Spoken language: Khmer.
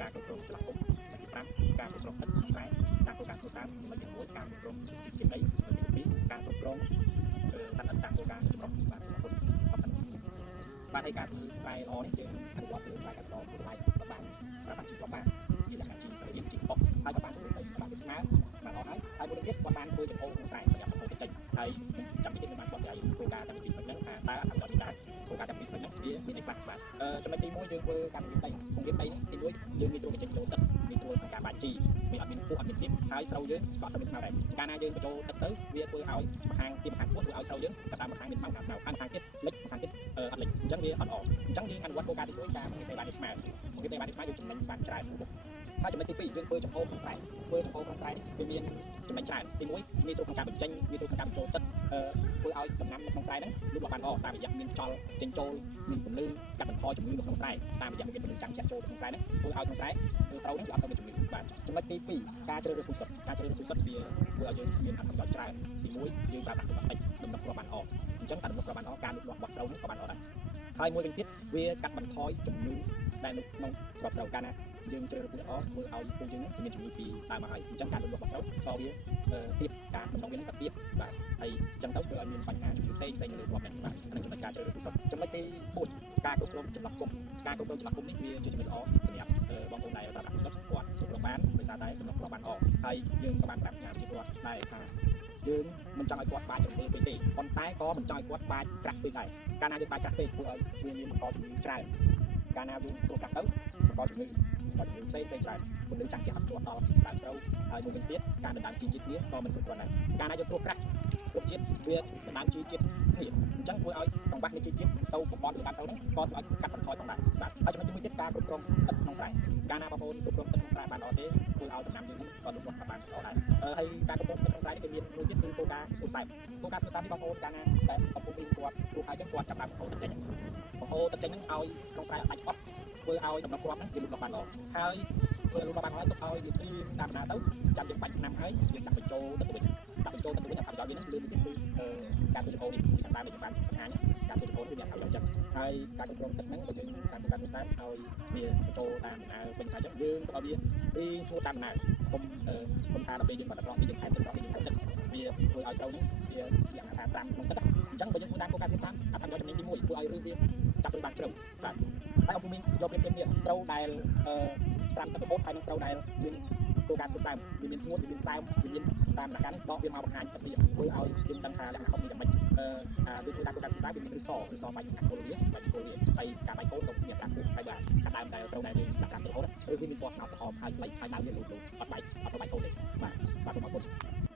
ការគ្រប់គ្រងចលនាចំណុចទី5ការគ្រប់គ្រងទឹកខ្សែតាមគោលការណ៍ស្រួលសាមចំណុចទី6ការគ្រប់គ្រងជីជាតិដីចំណុចទី12ការគ្រប់គ្រងសត្វល្អិតតាមគោលការណ៍ចម្រុះបាទសម្រាប់គុណស្បតាមបាទហើយការធ្វើខ្សែល្អនេះយើងអនុវត្តលើខ្សែកាត់តធ្វើឡើងបានប្រើប្រាស់ជីវបានជាលក្ខណៈជីសរីរាង្គជីប៉ុកហើយក៏បានធ្វើទៅបានស្មើល្អហើយមួយទៀតគាត់បានធ្វើចំហក្នុងខ្សែសម្រាប់ទៅចេញហើយចាំពីទៀតបានបកស្រាយគោលការណ៍តាមពីហ្នឹងថាតើអត្ថប្រយោជន៍នេះដែរគោលការណ៍តាមពីហ្នឹងវាមានអីខ្លះបាទចំណុចទី1យើងធ្វើការវិនិយោគដីគម្រាមដីទី1យើងងាយស្រួលបញ្ចេញចូលទឹកងាយស្រួលក្នុងការបាញ់ជីវាអត់មានពុះអត់មានទៀតហើយស្រូវយើងក៏អត់សូវមានស្មៅដែរកាលណាយើងបញ្ចូលទឹកទៅវាធ្វើឲ្យម្ខាងពីម្ខាងពោះធ្វើឲ្យស្រូវយើងកណ្ដាលម្ខាងមានស្មៅខាងស្មៅហើយម្ខាងទៀតលិចម្ខាងទៀតអត់លិចអញ្ចឹងវាអត់ល្អអញ្ចឹងយើងអនុវត្តគោលការណ៍ទី1ការបង្រៀនដីបានស្មៅបង្រៀនដីបានស្មៅយើងចំណេញបានច្រើនហើយចំណុចទី2យើងធ្វើចំហក្នុងខ្សែធ្វើចំហក្នុងខ្សែនេះវាមានចំណេញច្រើនទី1ងាយស្រួលក្នុងការបញ្ចេញងាយស្រួលក្នុងការបញ្ចូលទឹកធ្វើឲ្យដំណាំនៅក្នុងខ្សែហ្នឹងលូតលាស់បានល្អតាមរយៈមានខ្យល់ចេញចូលមានពន្លឺកាត់បន្ថយជំងឺនៅក្នុងខ្សែតាមរយៈមានពន្លឺចាំងចាក់ចូលក្នុងខ្សែហ្នឹងធ្វើឲ្យក្នុងខ្សែស្រូវហ្នឹងវាអត់សូវមានជំងឺបាទចំណុចទី2ការជ្រើសរើសពូជសុទ្ធការជ្រើសរើសពូជសុទ្ធវាធ្វើឲ្យយើងមានអត្ថប្រយោជន៍ច្រើនទី1យើងប្រើប្រាស់ទឹកតិចដំណឹងគ្រាប់បានល្អអញ្ចឹងការដំណឹងគ្រាប់បានល្អការលូតលាស់របស់ស្រូវហ្នឹងក៏បានល្អដែរហើយមួយវិញទៀតវាកាត់បន្ថយជំងឺដែលនៅក្នុងគ្រាប់ស្រូវកាលណាយើងជ្រើសរើសពូជល្អធ្វើឲ្យពូជយើងមានជំងឺពីដើមមកហើយអញ្ចឹងការលូតលាស់របស់ស្រូវក៏វាទៀតការដំណងវានឹងក៏ទៀតបាទហើយអញ្ចឹងទៅធ្វើឲ្យមានបញ្ហាជំងឺផ្សេងនៅលើគ្រាប់ហ្នឹងបាទអានឹងចំណុចការជ្រើសរើសពូជសុទ្ធចំណុចទី4ការគ្រប់គ្រងចន្លោះគុំការគ្រប់គ្រងចន្លោះគុំនេះវាជាចំណុចល្អសម្រាប់បងប្អូនដែលប្រើប្រាស់ពូជសុទ្ធគាត់គ្រប់គ្រងបានដោយសារតែដំណងគ្រាប់បានល្អហើយយើងក៏បានប្រាប់ញ៉ាំជាគាត់ដែរថាយើងមិនចង់ឲ្យគាត់បាច់ចំហពេកទេប៉ុន្តែក៏មិនចង់ឲ្យគាត់បាច់ក្រាស់ពេកដែរកាលណាយើងបាច់ក្រាស់ពេកធ្វើឲ្យវាមានបង្កជំងឺច្រើនកាលណាយើងគ្រប់ក្រាស់ទៅបង្កជំងឺផ្សេងច្រើនពន្លឺចាំងជាអត់ជាប់ដល់ដើមស្រូវហើយមួយវិញទៀតការដណ្ដើមជីជាតិគ្នាក៏មិនគ្រប់គ្រាន់ដែរកាលណាយើងគ្រប់ក្រាស់គ្រប់ជាតិវាដណ្ដើមជីជាតិគ្នាអញ្ចឹងធ្វើឲ្យកង្វះនៃជីជាតិទៅបំបត្តិលើដើមស្រូវហ្នឹងក៏ធ្វើឲ្យកាត់បន្ថយផងដែរបាទហើយចំណុចទី1ទៀតការគ្រប់គ្រងទឹកក្នុងស្រែកាលណាបងប្អូនគ្រប់គ្រងទឹកក្នុងស្រែបានល្អទេធ្វើឲ្យដំណាំយើងក៏លូតលាស់បានល្អដែរហើយការគ្រប់គ្រងទឹកក្នុងស្រែនេះវាមានមួយទៀតគឺគោលការណ៍ស្រួលសែបគោលការណ៍ស្រួលសែបនេះបងប្អូនកាលណាតែកំពុងរៀនគាត់គ្រូហើយចឹងគាត់ចាប់ដើមបង្ហូរទឹកចេញហ្នឹងឲ្យក្នុងស្រែអត់ដាច់អស់ធ្វើឲ្យដំណក់គ្រាប់ហ្នឹងវាលូតលាស់បានល្អហើយធ្វើលូតលាស់បានល្អទុកឲ្យវាព្រៀងតាមដំណើរទៅចាំយើងបាច់ឆ្នាំហើយយើងដាក់បញ្ចូលទឹកទៅវិញដាក់បញ្ចូលទឹកទៅវិញអត្ថប្រយោជន៍វាហ្នឹងគឺការធ្វើចំហនេះពីខាងដើមនេះបានបង្ហាញការធ្វើចំហនេះវាអត្ថប្រយោជន៍ចឹងហើយការគ្រប់គ្រងទឹកហ្នឹងក៏យើងតាមការសិក្សាឲ្យវាបញ្ចូលតាមដំណើរវិញហើយចឹងយើងទៅឲ្យវាព្រៀងស្ងួតតាមដំណើរគុំថាដល់ពេលយើងបាត់អសនេះយើងថែមទឹកស្រស់នេះយើងថែមទឹកវាធ្វើឲ្យស្រូវហ្នឹងវាយ៉ាងថាត្រាំក្នុងទឹកអញ្ចឹងបើយើងធ្វើតាមគោលការណ៍សិក្សាអត្ថប្រយោជន៍ចំណេញទី1ធ្វើឲ្យរឿងវាចាប់ឬបានជ្រៅបាទហើយអង្គមានយកព្រៀបនេះស្រូវដែលត្រាំទឹករបូតហើយនឹងស្រូវដែលមានគោលការណ៍ស្ងួតសើមវាមានស្ងួតវាមានសើមវាមានតាមដំណាក់កាលនេះដកវាមកបង្ហាញទឹកវាធ្វើឲ្យយើងដឹងថាលក្ខណៈរបស់វាយ៉ាងម៉េចយើងធ្វើតាមគោលការណ៍ស្ងួតសើមវាមានឬសបាច់អាកូលវាបាច់គោលវាហើយការបាច់កូនក៏មានការពុះហើយបាទកាដើមដែលស្រូវដែលយើងដាក់ត្រាំទឹករហូតឬវាមានពណ៌ខ្មៅក្រហមហើយខ្លីហើយដើមវាលូតអត់បាច់អត់សបាច់កូនទេបាទសូមអរគុណ